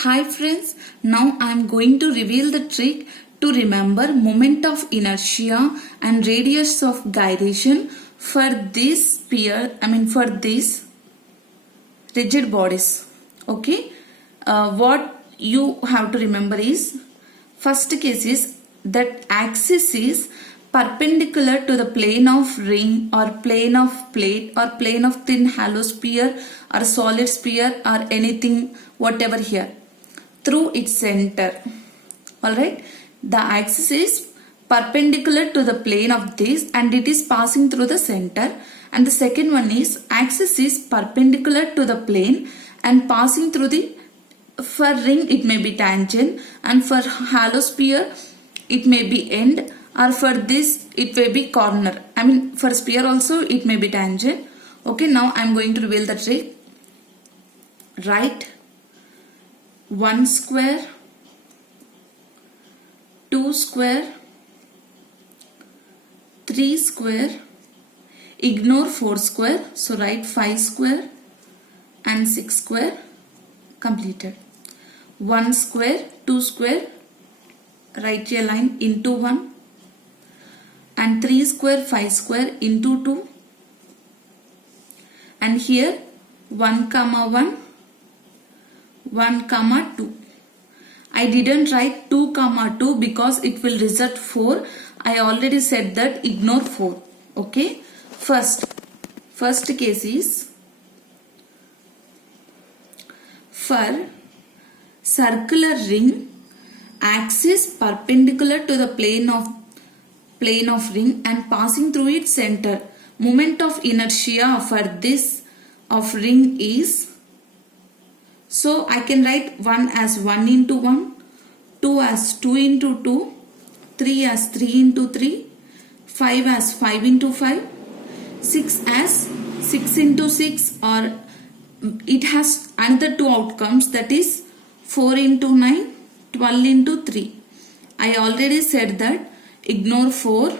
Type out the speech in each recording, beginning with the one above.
Hi friends, now I am going to reveal the trick to remember moment of inertia and radius of gyration for this for these rigid bodies. Okay, what you have to remember is first case is that axis is perpendicular to the plane of ring or plane of plate or plane of thin hollow sphere or solid sphere or anything whatever here through its center. Alright, the axis is perpendicular to the plane of this and it is passing through the center, and the second one is axis is perpendicular to the plane and passing through the, for ring it may be tangent and for hollow sphere it may be end, or for this it may be corner. For sphere also it may be tangent. Okay, now I am going to reveal the trick. Write 1 square, 2 square, 3 square, ignore 4 square, so write 5 square and 6 square, completed. 1 square, 2 square, write a line into 1, and 3 square, 5 square into 2, and here 1 comma 1, 1 comma 2. I didn't write 2 comma 2 because it will result 4. I already said that ignore 4. Okay. First case is for circular ring, axis perpendicular to the plane of ring and passing through its center. Moment of inertia for this of ring is, so I can write 1 as 1 into 1, 2 as 2 into 2, 3 as 3 into 3, 5 as 5 into 5, 6 as 6 into 6, or it has another two outcomes, that is 4 into 9, 12 into 3. I already said that ignore 4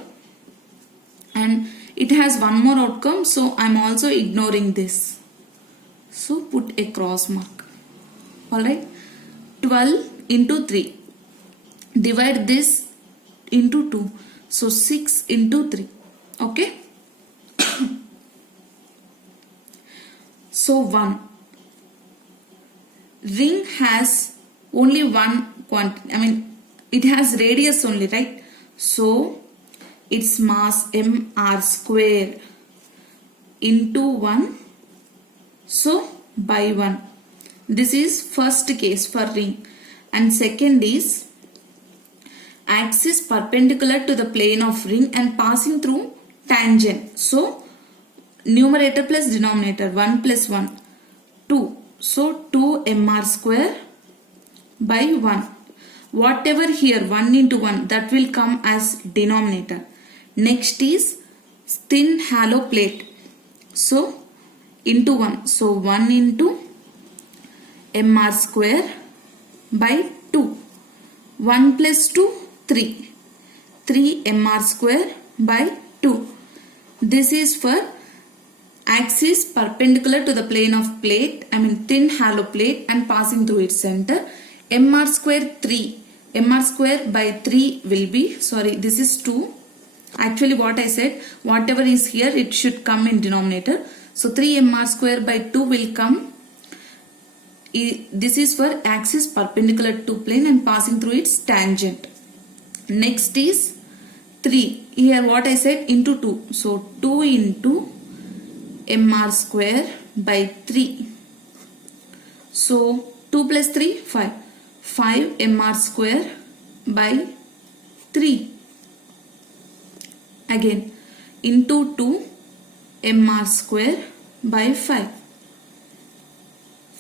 and it has one more outcome, so I am also ignoring this. So put a cross mark. Alright, 12 into 3. Divide this into 2. So 6 into 3. Okay. So 1. Ring has only one quantity. It has radius only, right? So its mass mr square into 1. So by 1. This is first case for ring, and second is axis perpendicular to the plane of ring and passing through tangent. So numerator plus denominator, 1 plus 1, 2. So 2 mr square by 1. Whatever here 1 into 1, that will come as denominator. Next is thin hollow plate. So into 1. So 1 into mr square by 2. 1 plus 2, 3. 3 mr square by 2. This is for axis perpendicular to the plane of plate, thin hollow plate and passing through its center. Mr square 3. Mr square by 3 will be, this is 2. Actually what I said, whatever is here it should come in denominator. So 3 mr square by 2 will come. This is for axis perpendicular to plane and passing through its tangent. Next is 3. Here what I said, into 2. So 2 into mr square by 3. So 2 plus 3, 5. 5 mr square by 3. Again into 2 mr square by 5.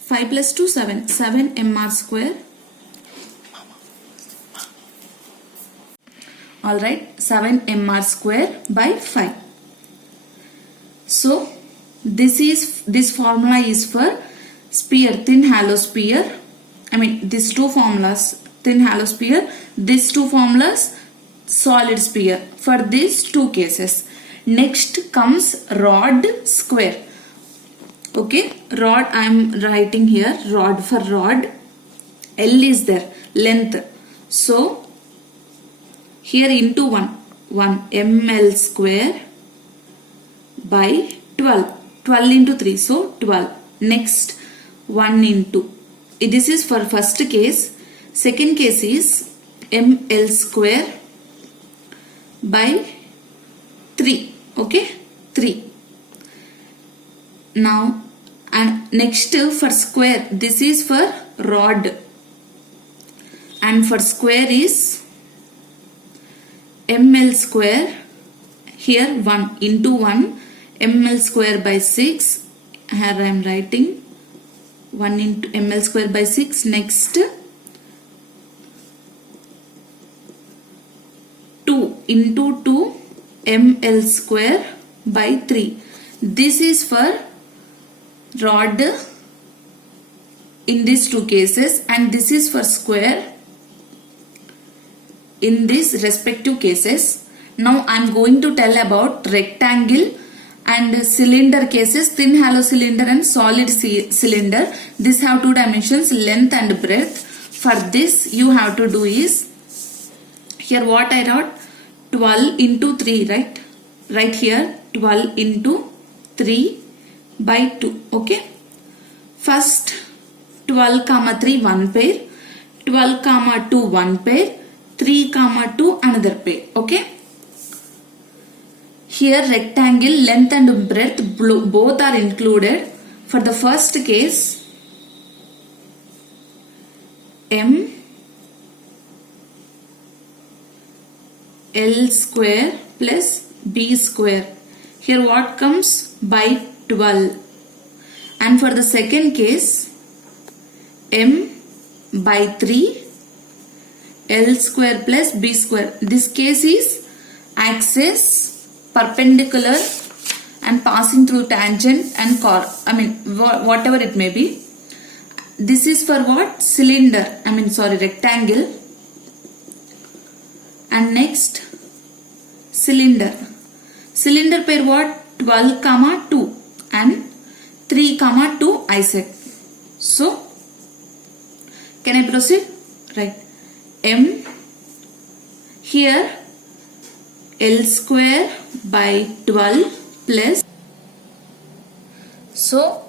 5 plus 2, 7. 7 mr square. Alright, 7 mr square by 5. So this formula is for sphere, thin hollow sphere. These two formulas, thin hollow sphere. These two formulas, solid sphere, for these two cases. Next comes rod square. Okay, rod I am writing here, rod for rod. L is there, length. So here into 1 ml square by 12. 12 into 3, so 12. Next 1 into, this is for first case. Second case is ml square by 3. Okay, 3. Now, and next for square, this is for rod, and for square is ml square. Here 1 into 1 ml square by 6. Here I am writing 1 into ml square by 6. Next 2 into 2 ml square by 3. This is for rod in these two cases, and this is for square in these respective cases. Now I am going to tell about rectangle and cylinder cases, thin hollow cylinder and solid cylinder. This have two dimensions, length and breadth. For this you have to do is, here what I wrote, 12 into 3, right here 12 into 3 by 2. Okay, first 12 comma 3 one pair, 12 comma 2 one pair, 3 comma 2 another pair. Okay, here rectangle, length and breadth both are included. For the first case, m L square plus B square. Here what comes? By 12. And for the second case, M by 3 L square plus B square. This case is axis perpendicular and passing through tangent and whatever it may be. This is for what? Cylinder. Rectangle. And next cylinder. Cylinder pair what? 12 comma 2 and 3 comma 2 I said. So can I proceed? Right. M here L square by 12 plus, so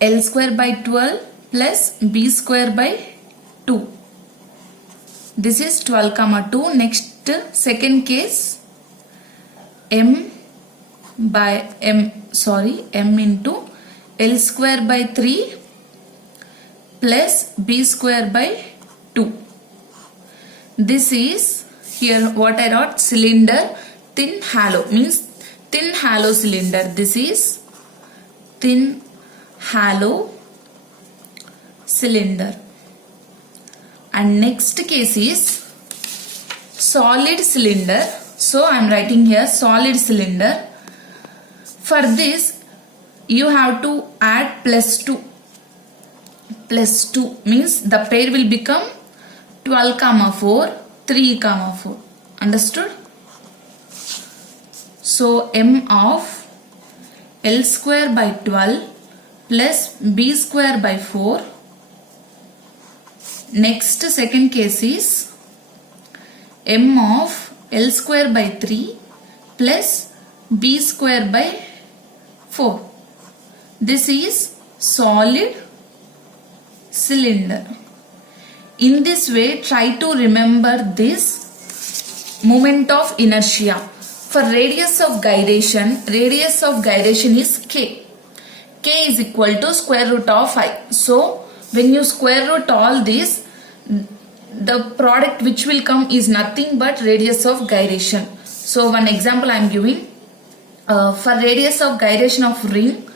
L square by 12 plus B square by 2. This is 12 comma 2. Next second case, M into L square by 3 plus B square by 2. This is here what I wrote, cylinder, thin hollow, means thin hollow cylinder. This is thin hollow cylinder. And next case is solid cylinder. So I am writing here solid cylinder. For this you have to add plus 2. Plus 2 means the pair will become 12 comma 4, 3 comma 4. Understood? So M of L square by 12 plus B square by 4. Next second case is M of L square by 3 plus B square by 4. This is solid cylinder. In this way, try to remember this moment of inertia. For radius of gyration is K. K is equal to square root of I. So when you square root all this, the product which will come is nothing but radius of gyration. So one example I am giving. For radius of gyration of ring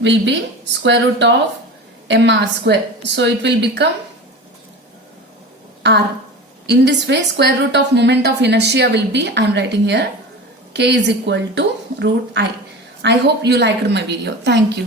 will be square root of mr square. So it will become r. In this way, square root of moment of inertia will be, I am writing here, K is equal to root I. I hope you liked my video. Thank you.